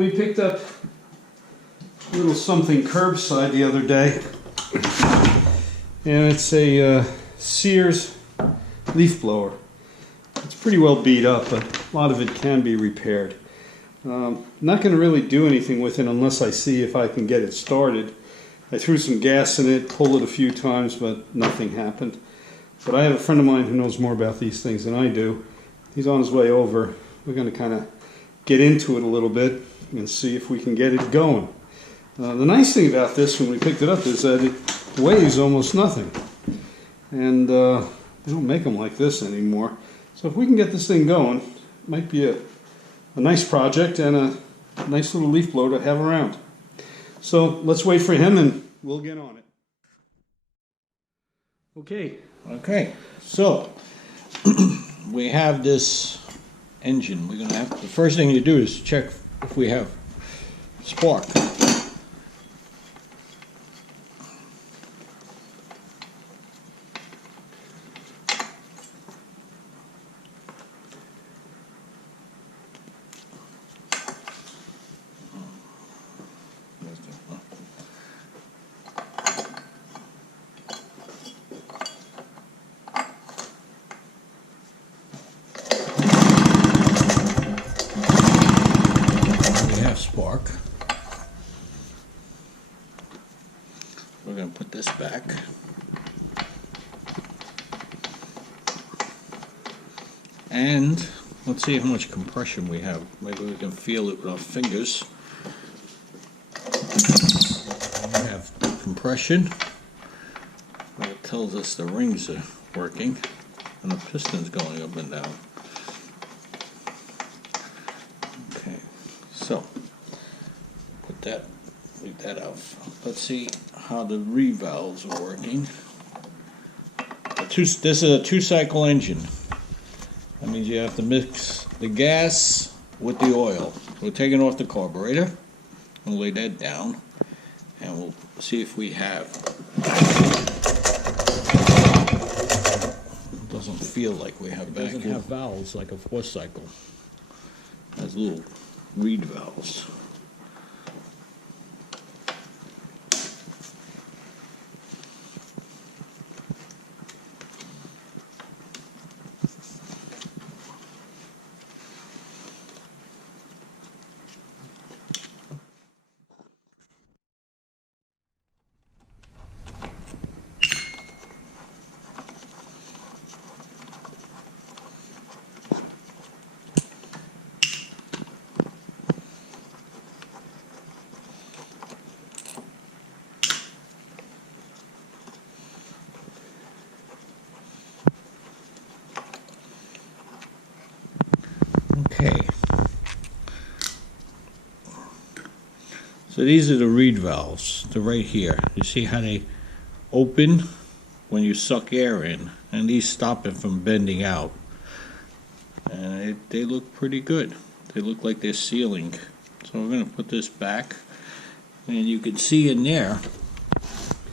We picked up a little something curbside the other day, and it's a Sears Leafblower. It's pretty well beat up, but a lot of it can be repaired. I'm not going to really do anything with it unless I see if I can get it started. I threw some gas in it, pulled it a few times, but nothing happened. But I have a friend of mine who knows more about these things than I do. He's on his way over. We're going to kind of get into it a little bit and see if we can get it going. The nice thing about this when we picked it up is that it weighs almost nothing. And they don't make them like this anymore. So if we can get this thing going, it might be a nice project and a nice little leaf blower to have around. So let's wait for him and we'll get on it. Okay, so we have this engine. We're gonna have the first thing you do is check if we have spark. Spark. We're going to put this back. And let's see how much compression we have. Maybe we can feel it with our fingers. We have compression. That tells us the rings are working and the piston's going up and down. Okay, so leave that out. Let's see how the revalves are working. This is a 2-cycle engine. That means you have to mix the gas with the oil. We're taking off the carburetor. We'll lay that down and we'll see if we have. It doesn't feel like we have back here. It doesn't have valves like a 4-cycle. It has little reed valves. Okay, so these are the reed valves. They're right here. You see how they open when you suck air in, and these stop it from bending out. And they look pretty good. They look like they're sealing. So we're going to put this back, and you can see in there,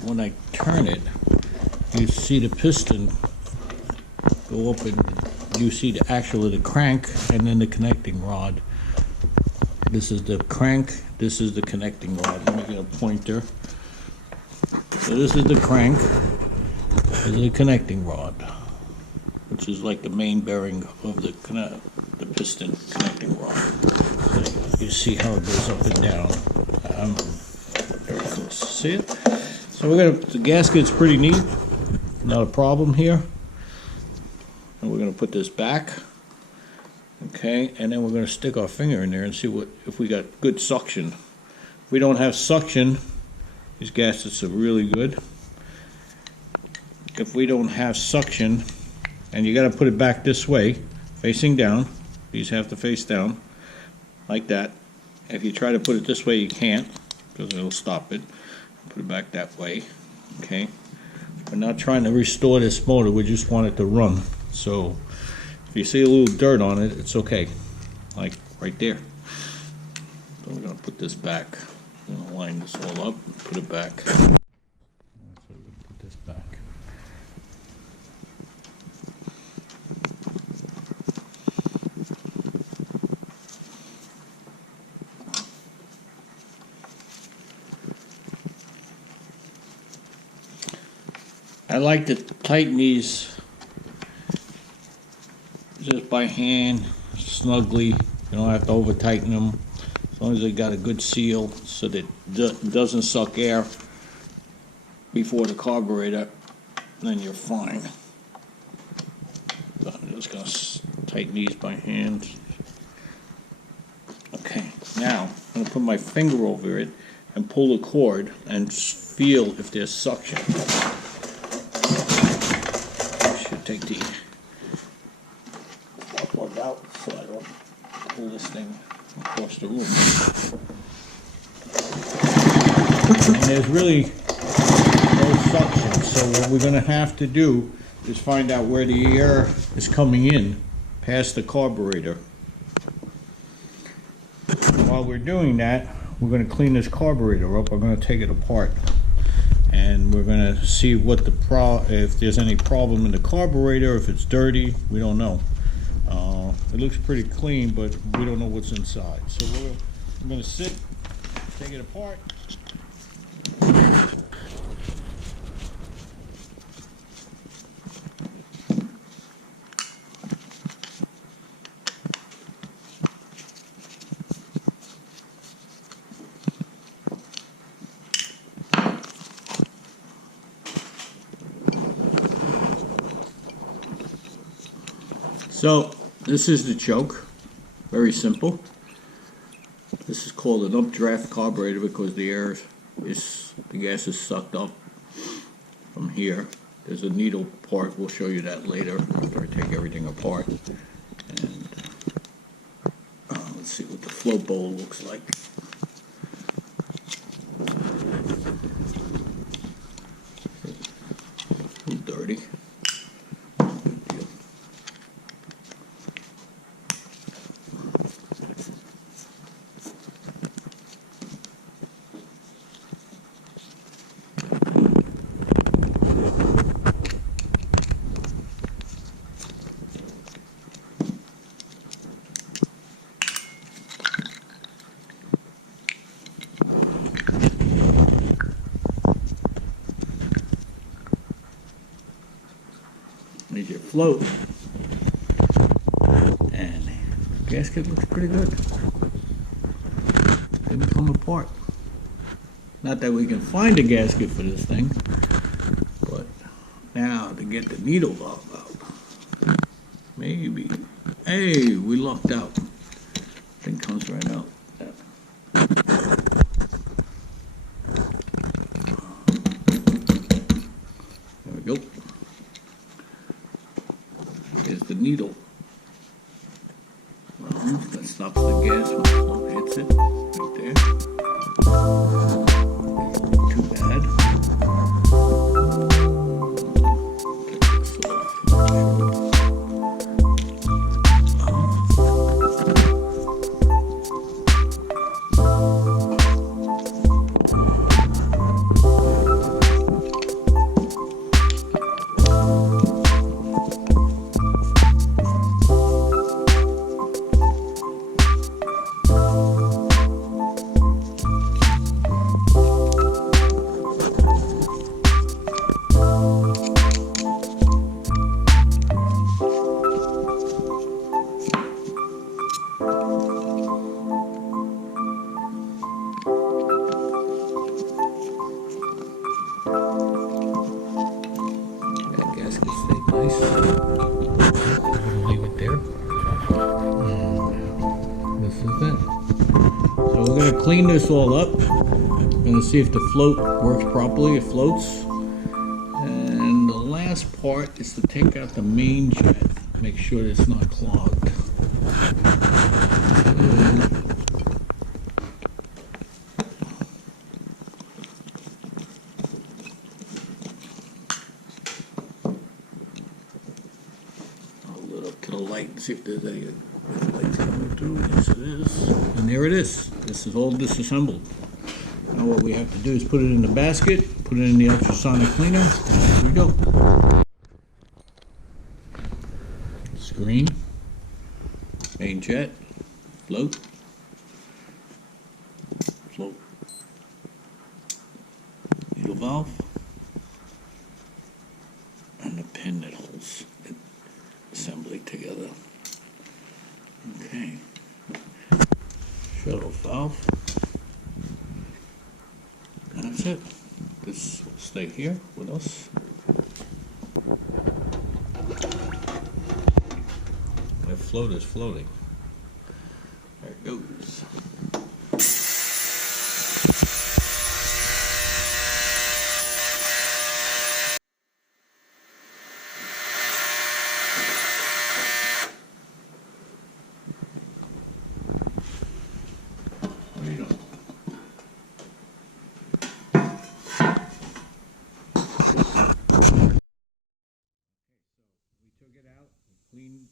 when I turn it, you see the piston go up and you see the crank and then the connecting rod. This is the crank, this is the connecting rod. Let me get a pointer. So this is the crank, this is the connecting rod, which is like the main bearing of the piston connecting rod. So you see how it goes up and down. Very close. See it? So the gasket's pretty neat, not a problem here. And we're going to put this back, okay, and then we're going to stick our finger in there and see if we got good suction. If we don't have suction, these gaskets are really good. If we don't have suction, and you got to put it back this way, facing down, these have to face down, like that. If you try to put it this way, you can't, because it'll stop it. Put it back that way, okay. We're not trying to restore this motor, we just want it to run. So if you see a little dirt on it, it's okay, like right there. So we're going to put this back. I'm going to line this all up and put it back. So we're going to put this back. I like to tighten these just by hand, snugly. You don't have to over tighten them. As long as they got a good seal so that it doesn't suck air before the carburetor, then you're fine. So I'm just gonna tighten these by hand. Okay, now I'm gonna put my finger over it and pull the cord and feel if there's suction. I should take the plug out so I don't pull this thing across the room. And there's really no suction, so what we're going to have to do is find out where the air is coming in past the carburetor. While we're doing that, we're going to clean this carburetor up. I'm going to take it apart, and we're going to see what if there's any problem in the carburetor, if it's dirty. We don't know. It looks pretty clean, but we don't know what's inside. So I'm going to sit, take it apart. So this is the choke, very simple. This is called an updraft carburetor because the gas is sucked up from here. There's a needle part, we'll show you that later after I take everything apart. And let's see what the float bowl looks like. A little dirty. There's your float, and the gasket looks pretty good. Didn't come apart. Not that we can find a gasket for this thing, but now to get the needle valve out. Maybe. Hey, we lucked out. Thing comes right out. There we go. Here's the needle. Well, that stops the gas when the float hits it. Right there. Too bad. Nice. Leave it there. And this is it. So we're going to clean this all up. We're going to see if the float works properly. It floats. And the last part is to take out the main jet. Make sure that it's not clogged. To the light and see if there's any lights coming through. Yes, it is. And there it is. This is all disassembled. Now what we have to do is put it in the basket, put it in the ultrasonic cleaner, and here we go. Screen, main jet, float, needle valve, that's it. This will stay here with us. The float is floating. There it goes. What are you doing? We took it out, clean,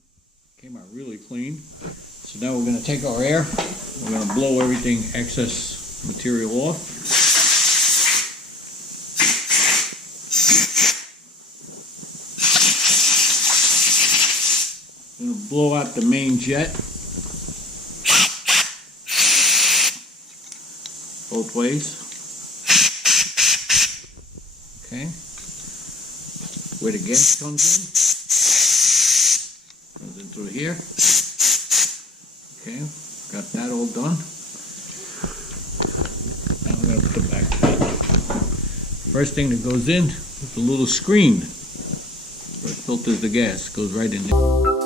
came out really clean. So now we're going to take our air, we're going to blow everything excess material off. I'm going to blow out the main jet both ways. Okay, where the gas comes in through here. Okay, got that all done. Now we're going to put it back together. First thing that goes in is a little screen. First filters the gas, goes right in there.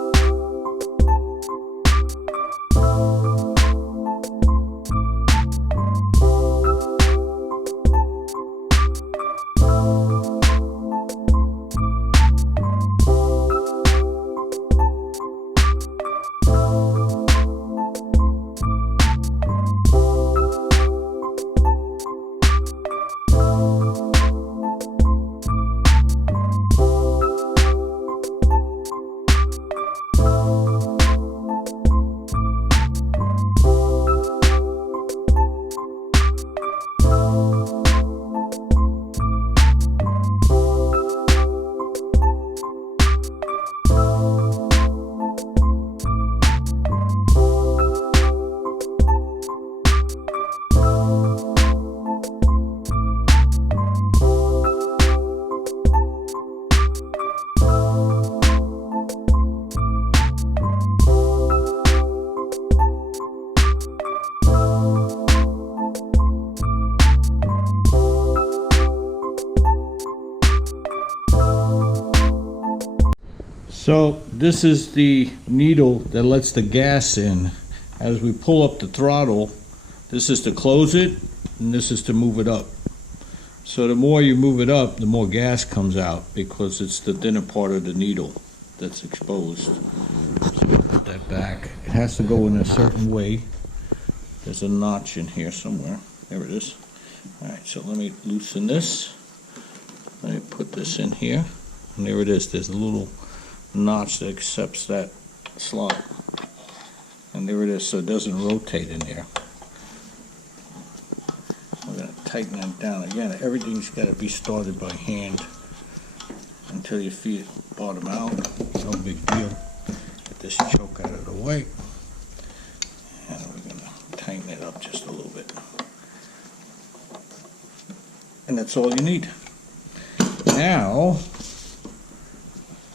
So this is the needle that lets the gas in. As we pull up the throttle, this is to close it and this is to move it up. So the more you move it up, the more gas comes out because it's the thinner part of the needle that's exposed. So we put that back. It has to go in a certain way. There's a notch in here somewhere. There it is. Alright, so let me loosen this. Let me put this in here. And there it is. There's a little notch that accepts that slot. And there it is, so it doesn't rotate in there. We're going to tighten that down. Again, everything's got to be started by hand until you feel it bottom out. No big deal. Get this choke out of the way. And we're going to tighten it up just a little bit. And that's all you need. Now,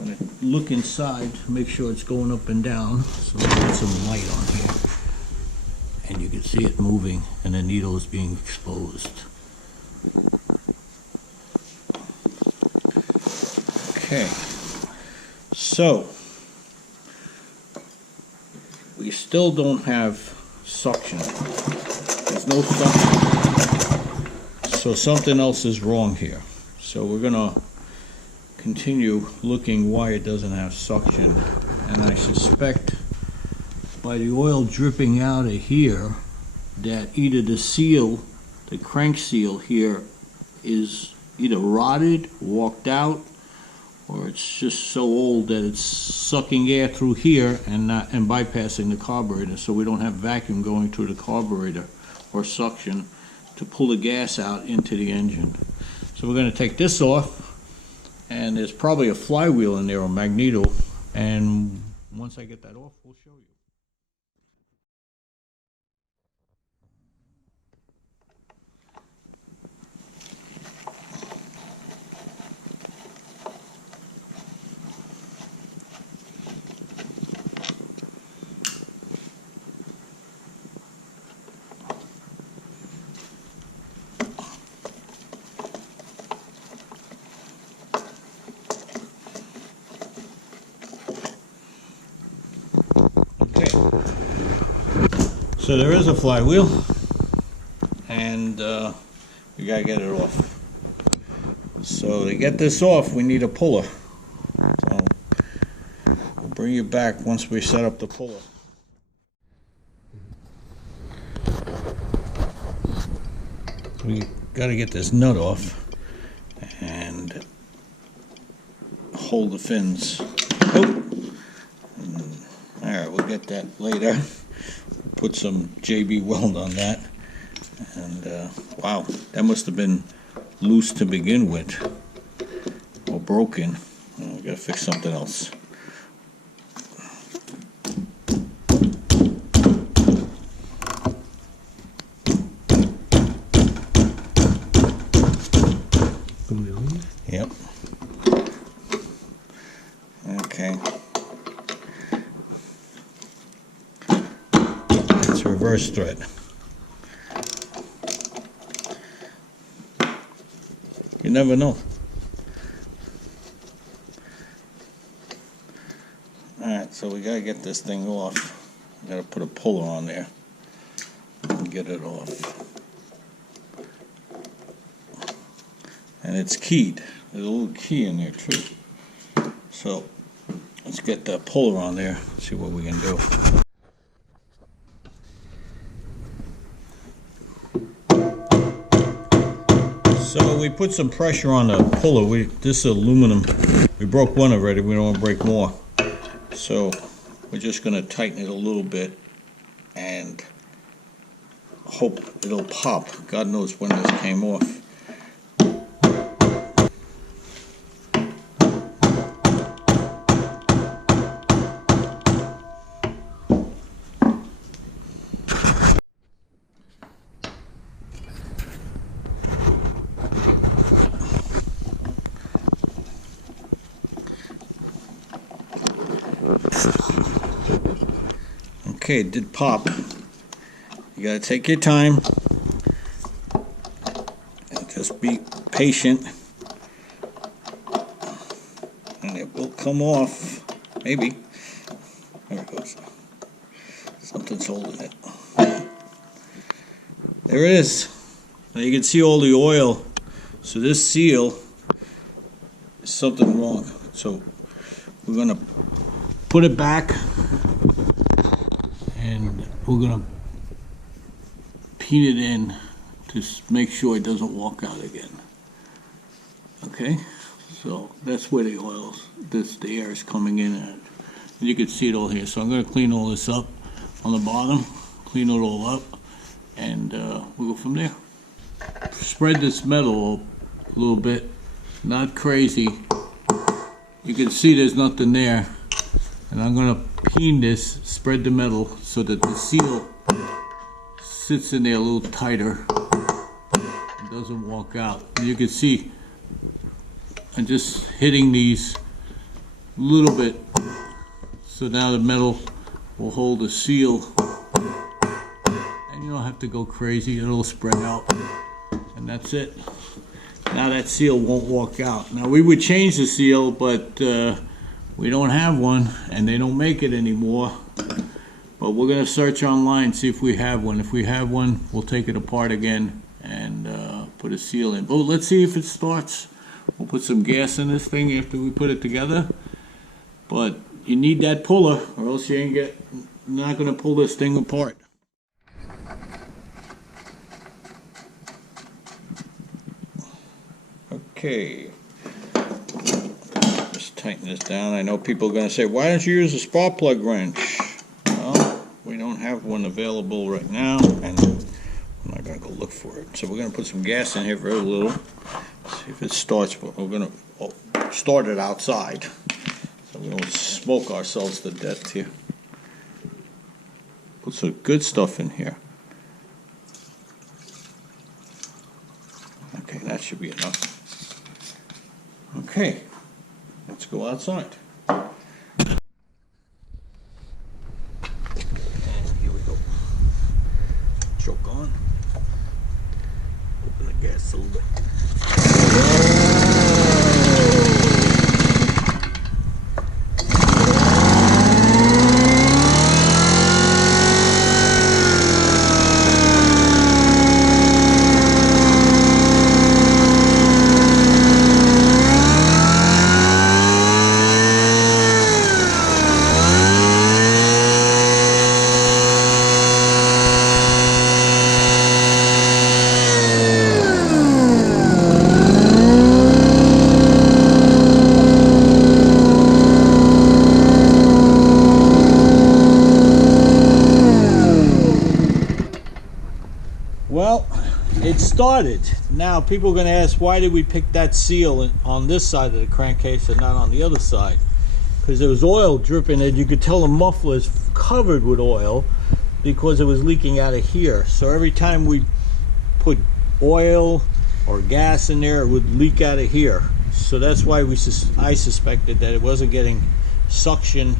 I'm going to look inside to make sure it's going up and down. So let's put some light on here. And you can see it moving and the needle is being exposed. Okay. So, we still don't have suction. There's no suction. So something else is wrong here. So we're going to continue looking why it doesn't have suction, and I suspect by the oil dripping out of here that either the seal, the crank seal here, is either rotted, walked out, or it's just so old that it's sucking air through here and bypassing the carburetor, so we don't have vacuum going through the carburetor or suction to pull the gas out into the engine. So we're going to take this off. And there's probably a flywheel in there, or magneto, and once I get that off, we'll show you. So there is a flywheel, and you gotta get it off. So to get this off, we need a puller. So we'll bring you back once we set up the puller. We gotta get this nut off and hold the fins. Oh. Alright, we'll get that later. Put some JB weld on that. And wow, that must have been loose to begin with, or broken. We gotta fix something else. Yep. Okay. It's a reverse thread. You never know. Alright, so we gotta get this thing off. We gotta put a puller on there and get it off. And it's keyed. There's a little key in there too. So let's get that puller on there, see what we can do. So we put some pressure on the puller. This is aluminum. We broke one already, we don't want to break more. So we're just going to tighten it a little bit and hope it'll pop. God knows when this came off. Okay, it did pop. You gotta take your time and just be patient, and it will come off. Maybe. There it goes. Something's holding it. There it is. Now you can see all the oil. So this seal is something wrong. So we're gonna put it back. And we're going to peen it in to make sure it doesn't walk out again. Okay? So that's where the the air is coming in at. And you can see it all here. So I'm going to clean all this up on the bottom, clean it all up, and we'll go from there. Spread this metal a little bit, not crazy. You can see there's nothing there. And I'm going to peen this, spread the metal so that the seal sits in there a little tighter and doesn't walk out. And you can see I'm just hitting these a little bit so now the metal will hold the seal, and you don't have to go crazy, it'll spread out, and that's it. Now that seal won't walk out. Now we would change the seal, but we don't have one, and they don't make it anymore. But we're going to search online, see if we have one. If we have one, we'll take it apart again and put a seal in. But let's see if it starts. We'll put some gas in this thing after we put it together. But you need that puller, or else you ain't not going to pull this thing apart. Okay. Tighten this down. I know people are going to say, why don't you use a spark plug wrench? Well, we don't have one available right now, and I'm not going to go look for it. So we're going to put some gas in here very little. See if it starts. We're going to start it outside so we don't smoke ourselves to death here. Put some good stuff in here. Okay, that should be enough. Okay. Let's go outside. And here we go. Choke on. Open the gas a little bit. started. Now people are going to ask, why did we pick that seal on this side of the crankcase and not on the other side? Because there was oil dripping, and you could tell the muffler is covered with oil because it was leaking out of here. So every time we put oil or gas in there, it would leak out of here. So that's why I suspected that it wasn't getting suction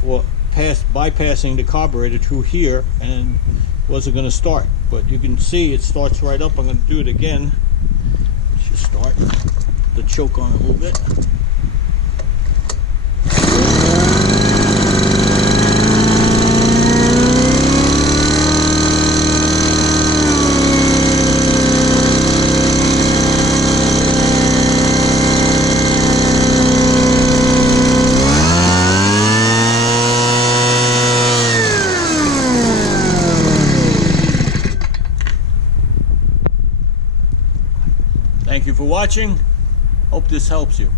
for bypassing the carburetor through here, and wasn't going to start. But you can see it starts right up. I'm going to do it again. Should start the choke on it a little bit. Thank you for watching. Hope this helps you.